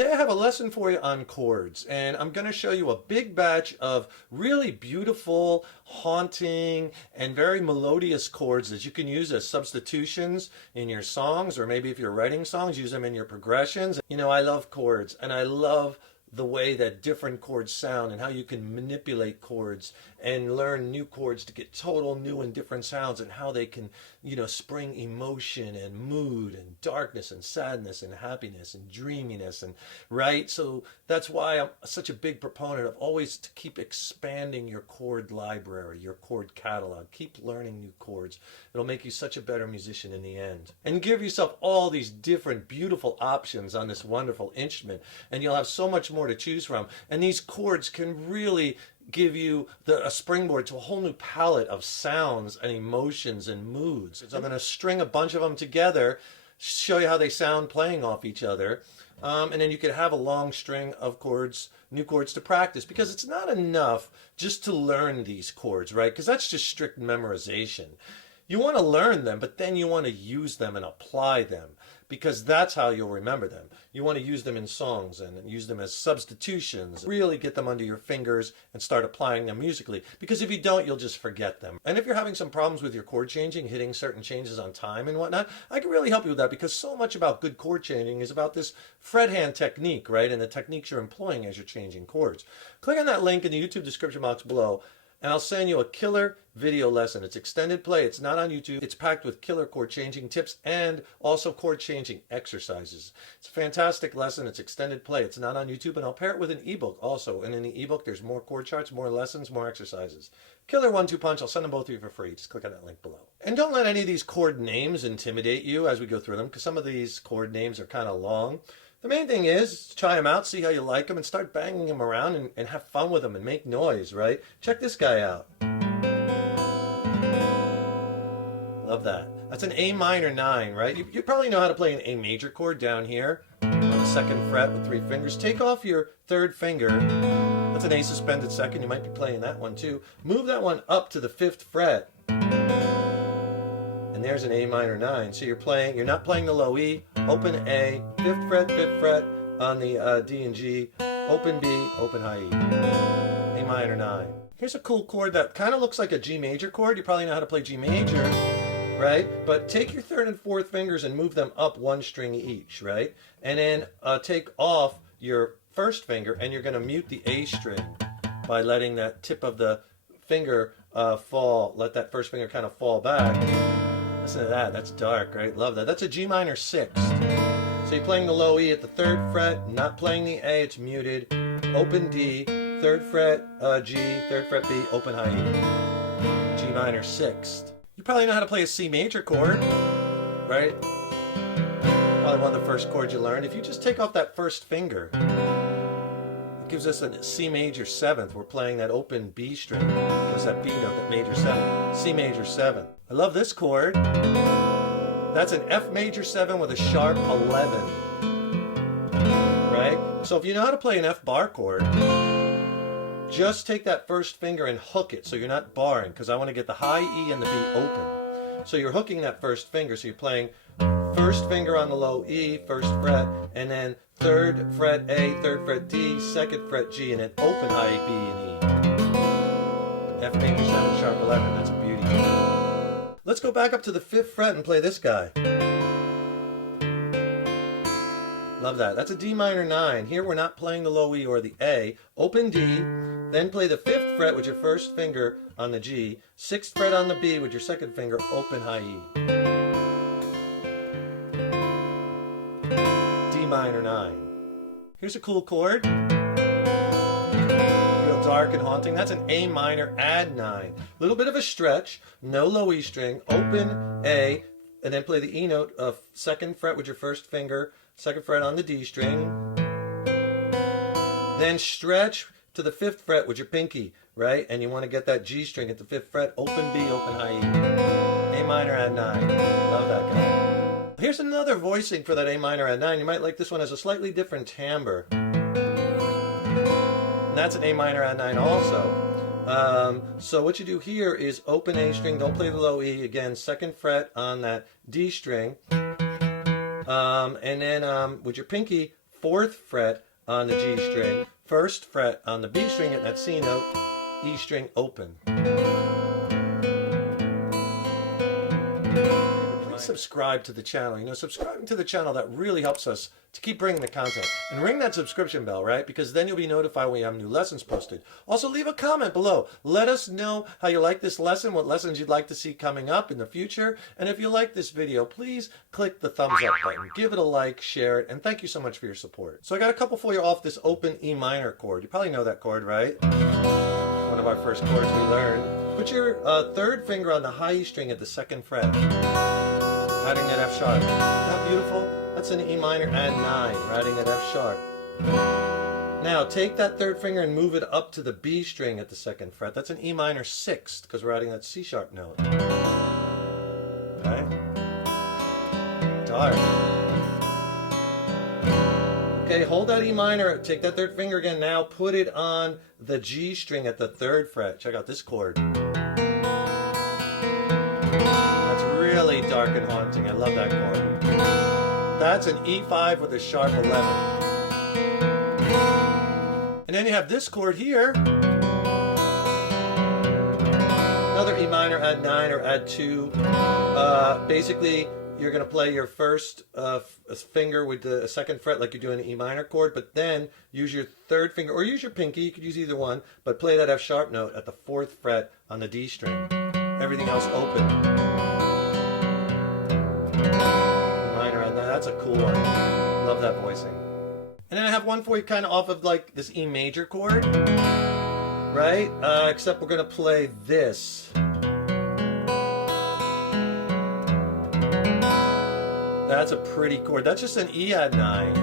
Today I have a lesson for you on chords, and I'm going to show you a big batch of really beautiful, haunting, and very melodious chords that you can use as substitutions in your songs, or maybe if you're writing songs, use them in your progressions. You know, I love chords, and I love the way that different chords sound and how you can manipulate chords and learn new chords to get total new and different sounds, and how they can, you know, spring emotion and mood and darkness and sadness and happiness and dreaminess, and right. So that's why I'm such a big proponent of always to keep expanding your chord library, your chord catalog. Keep learning new chords. It'll make you such a better musician in the end, and give yourself all these different beautiful options on this wonderful instrument, and you'll have so much more to choose from. And these chords can really give you a springboard to a whole new palette of sounds and emotions and moods. So I'm going to string a bunch of them together, show you how they sound playing off each other, and then you could have a long string of chords, new chords to practice, because it's not enough just to learn these chords, right? Because that's just strict memorization. You want to learn them, but then you want to use them and apply them, because that's how you'll remember them. You want to use them in songs and use them as substitutions. Really get them under your fingers and start applying them musically, because if you don't, you'll just forget them. And if you're having some problems with your chord changing, hitting certain changes on time and whatnot, I can really help you with that, because so much about good chord changing is about this fret hand technique, right? And the techniques you're employing as you're changing chords. Click on that link in the YouTube description box below, and I'll send you a killer video lesson. It's extended play. It's not on YouTube. It's packed with killer chord changing tips and also chord changing exercises. It's a fantastic lesson. It's extended play. It's not on YouTube, and I'll pair it with an ebook also. And in the ebook, there's more chord charts, more lessons, more exercises. Killer 1-2 punch. I'll send them both to you for free. Just click on that link below. And don't let any of these chord names intimidate you as we go through them, because some of these chord names are kind of long. The main thing is try them out, see how you like them, and start banging them around and have fun with them and make noise, right? Check this guy out. Love that. That's an A minor 9, right? You probably know how to play an A major chord down here on the 2nd fret with 3 fingers. Take off your 3rd finger. That's an A suspended 2nd. You might be playing that one too. Move that one up to the 5th fret. And there's an A minor 9. So you're not playing the low E, open A, 5th fret on the D and G, open B, open high E, A minor 9. Here's a cool chord that kind of looks like a G major chord. You probably know how to play G major, right? But take your 3rd and 4th fingers and move them up 1 string each, right? And then take off your 1st finger, and you're going to mute the A string by letting that tip of the finger fall, let that 1st finger kind of fall back. Listen to that. That's dark, right? Love that. That's a G minor 6th. So you're playing the low E at the 3rd fret, not playing the A, it's muted. Open D, 3rd fret G, 3rd fret B, open high E. G minor 6th. You probably know how to play a C major chord, right? Probably one of the first chords you learned. If you just take off that 1st finger, it gives us a C major 7th. We're playing that open B string. Gives that B note, that major 7th. C major 7th. I love this chord. That's an F major 7 with a sharp 11. Right? So if you know how to play an F bar chord, just take that 1st finger and hook it so you're not barring, because I want to get the high E and the B open. So you're hooking that 1st finger, so you're playing 1st finger on the low E, 1st fret, and then 3rd fret A, 3rd fret D, 2nd fret G, and then open high B and E. F major 7, sharp 11. That's a beauty. Let's go back up to the 5th fret and play this guy. Love that. That's a D minor 9. Here we're not playing the low E or the A. Open D, then play the 5th fret with your 1st finger on the G, 6th fret on the B with your 2nd finger, open high E. D minor 9. Here's a cool chord. Real dark and haunting. That's an A minor add 9. Little bit of a stretch, no low E string, open A, and then play the E note of 2nd fret with your 1st finger, 2nd fret on the D string. Then stretch to the 5th fret with your pinky, right? And you want to get that G string at the 5th fret, open B, open high E. A minor add 9. Love that guy. Here's another voicing for that A minor add 9. You might like this one as a slightly different timbre. And that's an A minor add 9 also. So what you do here is open A string, don't play the low E, again 2nd fret on that D string, and then with your pinky 4th fret on the G string, 1st fret on the B string at that C note, E string open. Please subscribe to the channel. You know, subscribing to the channel, that really helps us to keep bringing the content. And ring that subscription bell, right? Because then you'll be notified when we have new lessons posted. Also, leave a comment below. Let us know how you like this lesson, what lessons you'd like to see coming up in the future. And if you like this video, please click the thumbs up button. Give it a like, share it, and thank you so much for your support. So I got a couple for you off this open E minor chord. You probably know that chord, right? One of our first chords we learned. Put your 3rd finger on the high E string at the 2nd fret, writing that F sharp. Isn't that beautiful? That's an E minor and 9, writing that F sharp. Now take that 3rd finger and move it up to the B string at the 2nd fret. That's an E minor 6th because we're writing that C sharp note. Okay? Dark. Okay, hold that E minor, take that 3rd finger again, now put it on the G string at the 3rd fret. Check out this chord. That's really dark and haunting. I love that chord. That's an E5 with a sharp 11. And then you have this chord here. Another E minor, add 9 or add 2. Basically, you're going to play your 1st finger with the 2nd fret like you do in an E minor chord, but then use your 3rd finger, or use your pinky, you could use either one, but play that F sharp note at the 4th fret on the D string. Everything else open. That's a cool one. Love that voicing. And then I have one for you kind of off of like this E major chord, right? Except we're going to play this. That's a pretty chord. That's just an E add 9.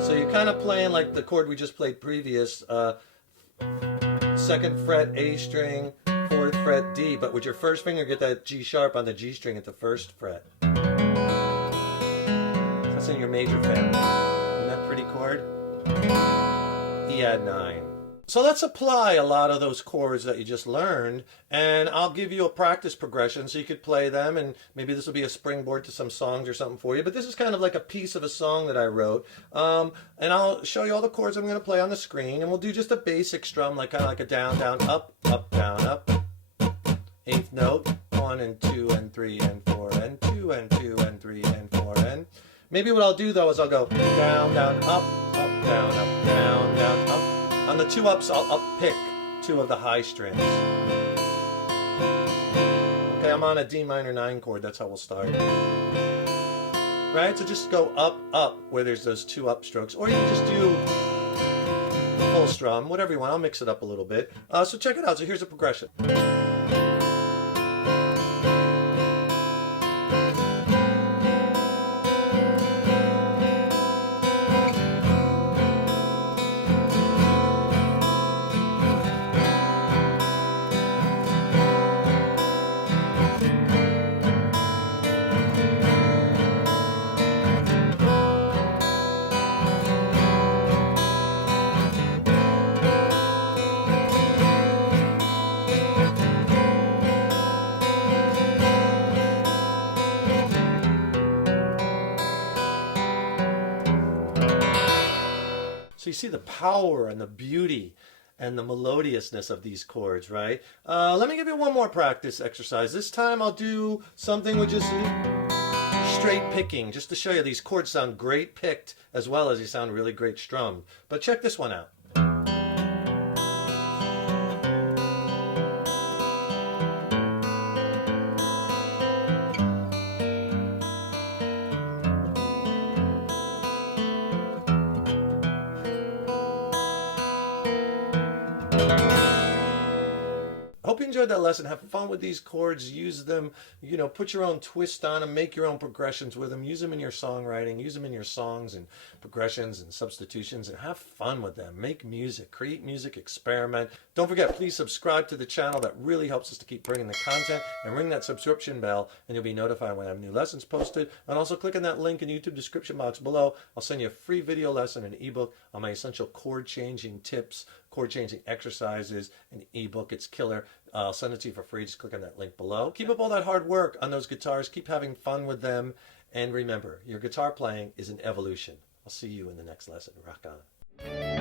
So you're kind of playing like the chord we just played previous. 2nd fret A string, 4th fret D, but with your 1st finger get that G sharp on the G string at the 1st fret. That's in your major family. Isn't that pretty chord? E add 9. So let's apply a lot of those chords that you just learned, and I'll give you a practice progression so you could play them, and maybe this will be a springboard to some songs or something for you. But this is kind of like a piece of a song that I wrote, and I'll show you all the chords I'm going to play on the screen, and we'll do just a basic strum, like kind of like a down, down, up, down, up. 8th note, 1 and 2 and 3 and 4 and 2 and 2 and 3 and 4 and. Maybe what I'll do though is I'll go down, down, up, down, down, up. On the 2 ups, I'll up pick 2 of the high strings. Okay, I'm on a D minor 9 chord. That's how we'll start. Right? So just go up, up, where there's those 2 up strokes. Or you can just do full strum, whatever you want. I'll mix it up a little bit. So check it out. So here's a progression. So you see the power and the beauty and the melodiousness of these chords, right? Let me give you one more practice exercise. This time I'll do something with just straight picking, just to show you these chords sound great picked as well as they sound really great strummed. But check this one out. I hope you enjoyed that lesson. Have fun with these chords. Use them, you know, put your own twist on them, make your own progressions with them. Use them in your songwriting, use them in your songs and progressions and substitutions, and have fun with them. Make music, create music, experiment. Don't forget, please subscribe to the channel. That really helps us to keep bringing the content, and ring that subscription bell and you'll be notified when I have new lessons posted. And also click on that link in the YouTube description box below. I'll send you a free video lesson, an ebook on my essential chord changing tips, chord changing exercises, an ebook. It's killer. I'll send it to you for free. Just click on that link below. Keep up all that hard work on those guitars. Keep having fun with them. And remember, your guitar playing is an evolution. I'll see you in the next lesson. Rock on.